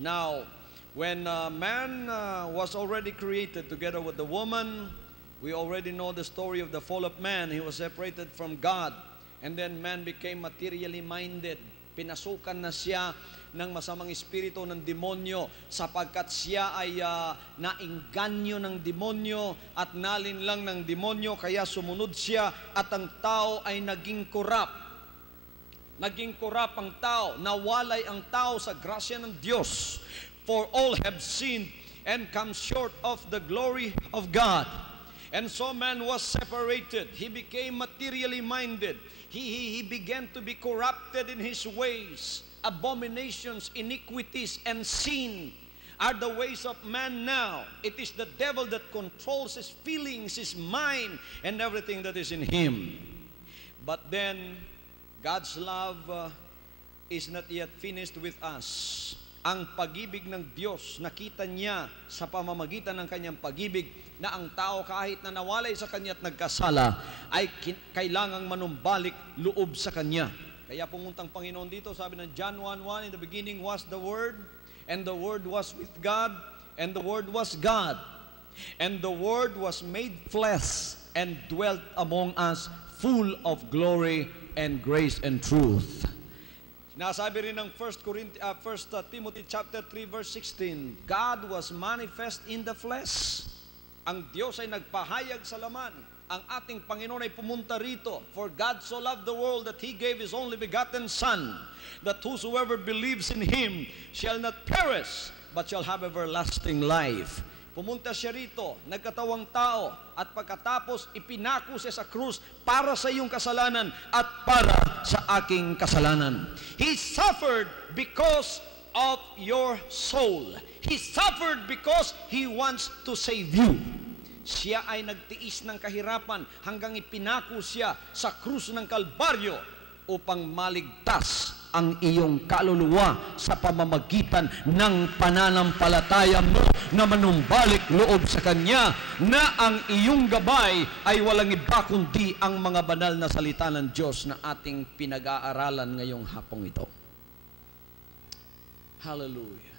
Now, when man was already created together with the woman, we already know the story of the fall of man. He was separated from God. And then man became materially minded. Pinasukan na siya ng masamang espiritu ng demonyo sapagkat siya ay naingganyo ng demonyo at nalinlang ng demonyo, kaya sumunod siya at ang tao ay naging korap. Naging korap ang tao, nawalay ang tao sa grasya ng Diyos. For all have sinned and come short of the glory of God. And so man was separated. He became materially minded. He began to be corrupted in his ways. Abominations, iniquities, and sin are the ways of man now. It is the devil that controls his feelings, his mind, and everything that is in him. But then, God's love is not yet finished with us. Ang pag-ibig ng Diyos, nakita niya sa pamamagitan ng kanyang pag-ibig na ang tao kahit na nawalay sa kanya at nagkasala, ay kailangang manumbalik loob sa kanya. Kaya pumuntang Panginoon dito, sabi ng John 1:1, in the beginning was the Word, and the Word was with God, and the Word was God. And the Word was made flesh and dwelt among us, full of glory and grace and truth. Nasabi rin ng 1 Timothy chapter 3 verse 16, God was manifest in the flesh. Ang Diyos ay nagpahayag sa laman. Ang ating Panginoon ay pumunta rito. For God so loved the world that He gave His only begotten Son, that whosoever believes in Him shall not perish, but shall have everlasting life. Pumunta siya rito, nagkatawang tao, at pagkatapos ipinako siya sa krus para sa iyong kasalanan at para sa aking kasalanan. He suffered because of your soul. He suffered because He wants to save you. Siya ay nagtiis ng kahirapan hanggang ipinako siya sa krus ng Kalbaryo upang maligtas ang iyong kaluluwa sa pamamagitan ng pananampalataya mo na manumbalik loob sa Kanya, na ang iyong gabay ay walang iba kundi ang mga banal na salita ng Diyos na ating pinag-aaralan ngayong hapong ito. Hallelujah.